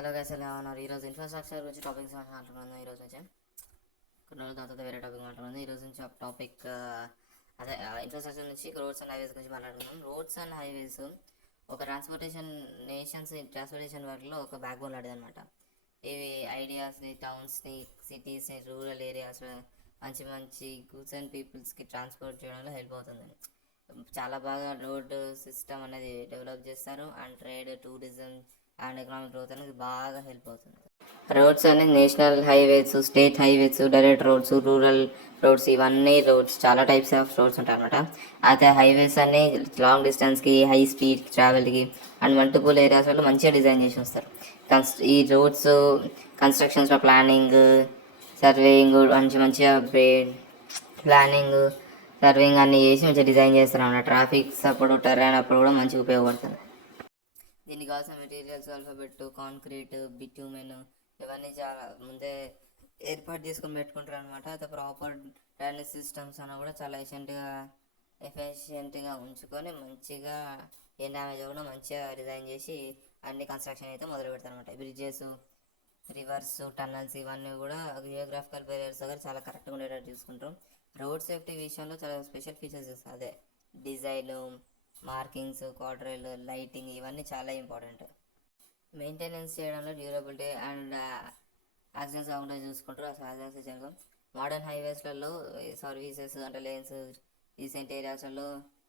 Hello guys, ఎలా ఉన్నారు? ఈరోజు ఇన్ఫ్రాస్ట్రక్చర్ గురించి టాపిక్స్ మాట్లాడుతున్నాను. ఈరోజు నుంచి కొన్ని రోజుల తర్వాత వేరే టాపిక్ మాట్లాడుతుంది. ఈరోజు నుంచి టాపిక్ అదే ఇన్ఫ్రాస్ట్రక్చర్ నుంచి రోడ్స్ అండ్ హైవేస్ గురించి మాట్లాడుతున్నాం. రోడ్స్ అండ్ హైవేస్ ఒక ట్రాన్స్పోర్టేషన్ వర్క్లో ఒక బ్యాక్ బోన్ లాంటిది అనమాట. ఇవి ఐడియాస్ని, టౌన్స్ని, సిటీస్ని, రూరల్ ఏరియాస్ మంచి మంచి గూడ్స్ అండ్ పీపుల్స్కి ట్రాన్స్పోర్ట్ చేయడంలో హెల్ప్ అవుతుంది. చాలా బాగా రోడ్ సిస్టమ్ అనేది డెవలప్ చేస్తారు. And trade, tourism and economic growth అనేది బాగా హెల్ప్ అవుతుంది. రోడ్స్ అనేది national highways, state highways, direct roads, rural roads, ఇవన్నీ రోడ్స్ చాలా టైప్స్ ఆఫ్ రోడ్స్ ఉంటాయి అనమాట. అయితే హైవేస్ అన్ని లాంగ్ డిస్టెన్స్కి, హై స్పీడ్ ట్రావెల్కి అండ్ మల్టిపుల్ ఏరియాస్లో మంచిగా డిజైన్ చేసి వస్తారు. ఈ రోడ్స్ కన్స్ట్రక్షన్స్లో ప్లానింగ్, సర్వేయింగ్ మంచిగా ప్లానింగ్, సర్వేయింగ్ అన్నీ చేసి మంచిగా డిజైన్ చేస్తారు అన్నమాట. ట్రాఫిక్ అప్పుడు, టెర్రైన్ అప్పుడు కూడా మంచిగా ఉపయోగపడుతుంది. దీనికి కావాల్సిన మెటీరియల్స్ ఆల్ఫాబెట్, కాంక్రీట్, బిట్యూమెన్ ఇవన్నీ చాలా ముందే ఏర్పాటు చేసుకొని పెట్టుకుంటారు అనమాట. అయితే ప్రాపర్ డ్రైనేజ్ సిస్టమ్స్ అన్న కూడా చాలా ఎఫిషియెంట్గా ఉంచుకొని మంచిగా ఏ డ్యామేజ్ కూడా మంచిగా డిజైన్ చేసి అన్ని కన్స్ట్రక్షన్ అయితే మొదలు పెడతారు అనమాట. బ్రిడ్జెస్, రివర్స్, టన్నల్స్ ఇవన్నీ కూడా జియోగ్రాఫికల్ బేరియర్స్ దగ్గర చాలా కరెక్ట్గా ఉండేటట్టు చూసుకుంటారు. రోడ్ సేఫ్టీ విషయంలో చాలా స్పెషల్ ఫీచర్స్ ఇస్తారు. అదే డిజైన్, మార్కింగ్స్, క్వార్టరైల్, లైటింగ్ ఇవన్నీ చాలా ఇంపార్టెంట్. మెయింటెనెన్స్ చేయడంలో డ్యూరబిలిటీ అండ్ యాక్సిడెంట్స్ కాకుండా చూసుకుంటారు. యాక్సిడెంట్స్ జరగవు. మోడర్న్ హైవేస్లలో సర్వీసెస్ అంటే లేన్స్, రీసెంట్ ఏరియాస్లలో,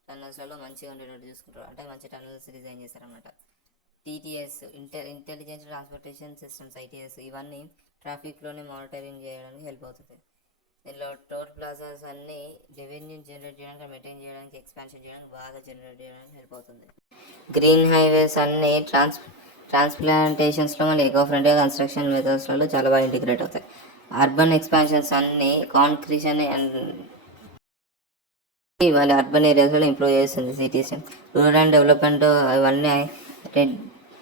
టన్నల్స్లలో మంచిగా ఉండేటట్టు చూసుకుంటారు. అంటే మంచి టన్నల్స్ డిజైన్ చేస్తారనమాట. TTS intelligent transportation systems, ITS ఇవన్నీ ట్రాఫిక్లోనే మానిటరింగ్ చేయడానికి హెల్ప్ అవుతుంది. దీనిలో టోల్ ప్లాజాస్ అన్నీ రెవెన్యూ జనరేట్ చేయడానికి, మెయింటైన్ చేయడానికి, ఎక్స్పాన్షన్ చేయడానికి బాగా జనరేట్ చేయడానికి హెల్ప్ అవుతుంది. గ్రీన్ హైవేస్ అన్నీ ట్రాన్స్ప్లాంటేషన్స్లో మళ్ళీ ఎకో ఫ్రెండ్లీ కన్స్ట్రక్షన్ మెథడ్స్లలో చాలా బాగా ఇంటిగ్రేట్ అవుతాయి. అర్బన్ ఎక్స్పాన్షన్స్ అన్నీ కాంక్రీషన్ అండ్ మళ్ళీ అర్బన్ ఏరియాస్లో ఇంప్రూవ్ చేస్తుంది సిటీస్. రూరల్ డెవలప్మెంట్ ఇవన్నీ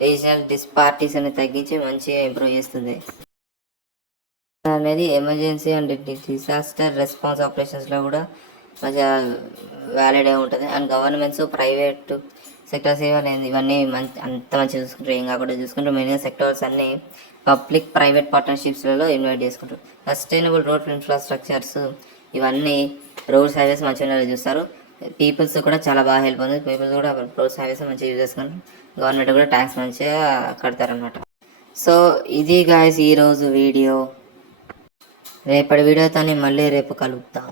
రీజనల్ డిస్పారిటీస్ అనేది తగ్గించి మంచిగా ఇంప్రూవ్ చేస్తుంది. అనేది ఎమర్జెన్సీ అండ్ డిసాస్టర్ రెస్పాన్స్ ఆపరేషన్స్లో కూడా మంచిగా వ్యాలిడ్ అయి ఉంటుంది. అండ్ గవర్నమెంట్స్, ప్రైవేట్ సెక్టర్స్ ఇవన్నీ అంత మంచిగా చూసుకుంటారు. ఏం కాకుండా చూసుకుంటారు. మెయిన్గా సెక్టర్స్ అన్నీ పబ్లిక్ ప్రైవేట్ పార్ట్నర్షిప్స్లలో ఇన్వైట్ చేసుకుంటారు. సస్టైనబుల్ రోడ్ ఇన్ఫ్రాస్ట్రక్చర్స్ ఇవన్నీ రోడ్స్, హైవేస్ మంచిగా చూస్తారు. పీపుల్స్ కూడా చాలా బాగా హెల్ప్ అవుతుంది. పీపుల్స్ కూడా రోడ్స్, హైవేస్ మంచిగా యూజ్ చేసుకుంటారు. గవర్నమెంట్ కూడా ట్యాక్స్ మంచిగా కడతారనమాట. సో ఇది గాయస్ ఈరోజు వీడియో. రేపటి వీడియోతో మళ్ళీ రేపు కలుద్దాం.